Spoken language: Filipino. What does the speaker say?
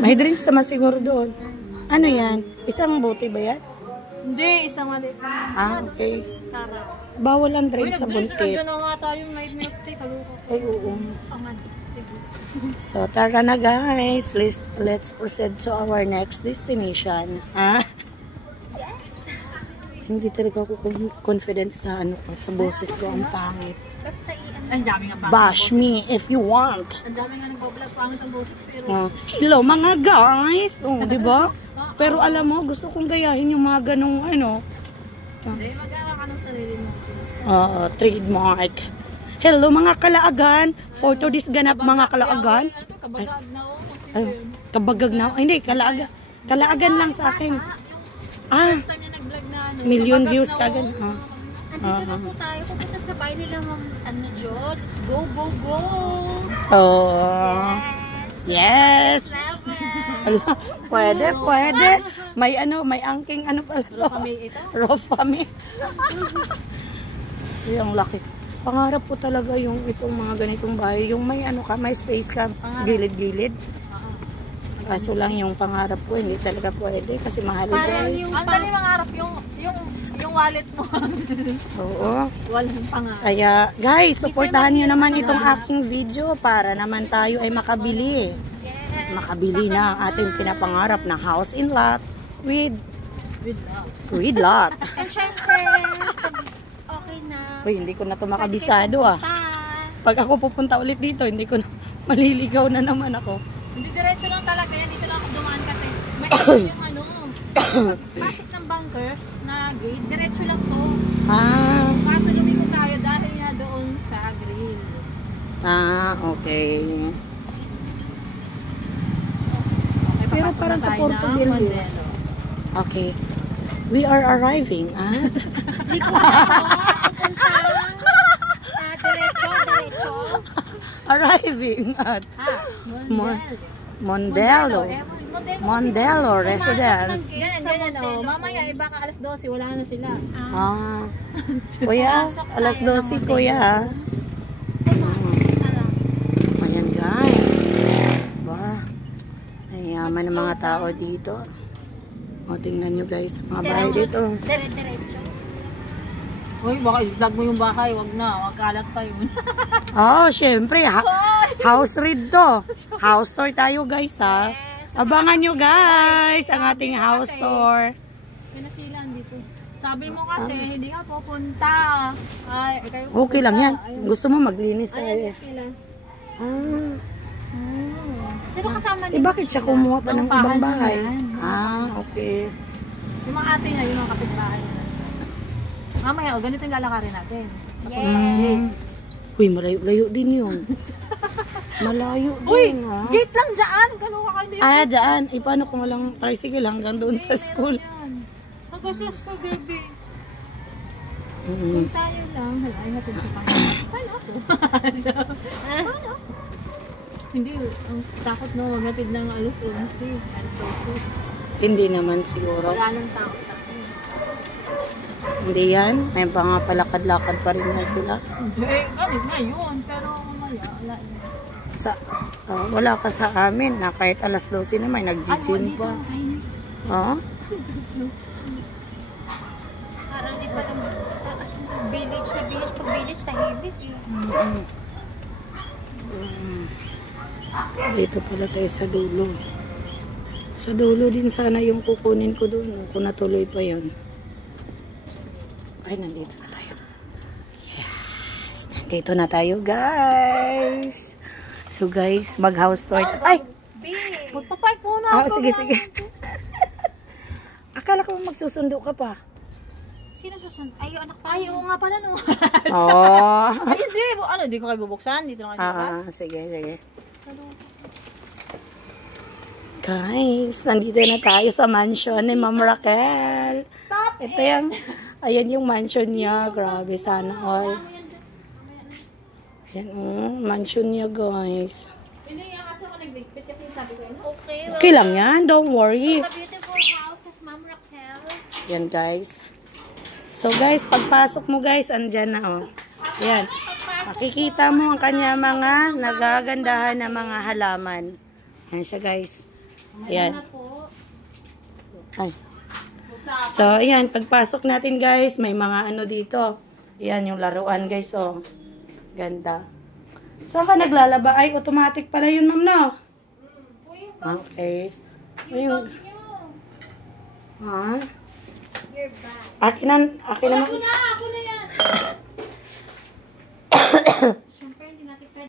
May drinks naman siguro doon. Ano yan? Isang bote ba yan? Hindi, isang maliit. Okay. Tara. Bawal ang drinks sa buntit. Nag-dress na nga tayo, may milk tea, kaluko. Ay, oo. Angan, sige. So, tara na guys. Let's proceed to our next destination. Yes! Hindi talaga ako confident sa sa boses ko. Ang pangit. Basta ang dami nga pangit. Bash me if you want. Ang dami nga nag-vlog, pangit ang boses. Pero... Hello mga guys. Di ba? Pero alam mo, gusto kong gayahin yung mga ganong ano. Hindi, mag-awa ka ng sarili mo. Trademark. Hello mga kalaagan. For today's ganap mga kalaagan. Kabagag na ako. Kabagag na ako. Hindi, kalaagan lang sa akin. First time niya nag-vlog na ano. Million views kagad. Andito na po tayo. Pupunta sa bahay nila ano Jod. Let's go, go, go. Oh. Yes. Level. Pwede. May angking pala to. Rofami. Yung laki. Pangarap ko talaga yung itong mga ganitong bahay. Yung may may space ka, gilid-gilid. Kaso lang yung pangarap ko, hindi talaga pwede kasi mahal guys. Ang dali mangarap yung wallet mo. Oo. Walang pangarap. Kaya guys, supportahan nyo naman itong aking video para naman tayo ay makabili. Makabili na ang ating pinapangarap na house in lot with lot. And syempre, okay na. Uy, hindi ko na to makabisado Pag ako pupunta ulit dito, hindi ko na maliligaw na naman ako. Hindi diretso lang talaga yan. Dito lang ako dumaan kasi may yung pasok ng bunkers na gate. Diretso lang to. Kaso lumiko tayo dahil na doon sa grill. Okay. Pero parang sa Portugal yun. Okay. We are arriving, Liko na pupunta. Diretso. Arriving at Mondelo Residence. Ganyan. Mamaya iba ka alas 12, wala na sila. Kuya, alas 12 kuya. Ayan guys. Ba. Yaman ng mga tao dito. Tingnan nyo guys, mga bahay dito. Diretso. Uy, baka i-vlog mo yung bahay, wag na, wag kalat pa yun. Syempre, house read to. House tour tayo guys Abangan nyo guys ang ating house tour. Pinasilan dito. Sabi mo kasi, hindi ka pupunta. Okay lang yan. Gusto mo maglinis tayo. Sino kasama nito? Bakit siya kumuha pa ng ibang bahay? Okay. Yung mga ate niya, yung mga kapitbahay niya. Mamaya, ganito yung lalakarin natin. Yes. Uy, malayo-layo din yun. Malayo din, gate lang dyan. Kaluha kayo. Dyan. Paano kung walang tricycle hanggang doon sa school? Hanggang sa school, grabe. Kung tayo lang, halayin natin sa kanya. Paano ako? Paano? Hindi, ang takot no, natin ng alas 11. Hindi naman siguro. Wala nang tao sa akin. Hindi yan. May mga palakad-lakad pa rin na sila. Ganit na yun. Pero mamaya, wala. Wala ka sa amin na kahit alas 12 na may nag-gym pa. Parang di pa lang village na village. Pag village, tahimik eh. Dito pala tayo sa dulo. Sa dulo din sana yung kukunin ko doon. Kung natuloy pa yun. Ay, nandito na tayo. Yes! Nandito na tayo, guys! So, guys, mag-house tour. Ay! Magpapark muna ako. Sige. Akala ko magsusundo ka pa. Sino susundo? Ay, anak pa. Ay, oo nga pala, no? Ay, hindi. Hindi ko kayo bubuksan. Dito lang kayo labas. Sige. Guys, nandito na tayo sa mansion ni Ma'am Raquel. Ito yung, ayan yung mansion niya. Grabe, sana all. Ayan, mansion niya, guys. Hindi nga kasi ako nag-ligpit kasi sabi ko, okay lang yan, don't worry. The beautiful house of Ma'am Raquel. Yan, guys. So, guys, pagpasok mo, guys, andyan na, Ayan. Makikita mo ang kanya mga nagagandahan na mga halaman. Ayan siya, guys. Ayan. Na po. Ay. So, ayan. Pagpasok natin, guys, may mga ano dito. Ayan, yung laruan, guys, oh. Ganda. Saan ka naglalaba? Ay, automatic pala yun, ma'am, no? Okay. Yung Ayun. bag nyo. Ha? Your bag. Akin na, Wala naman. ko na!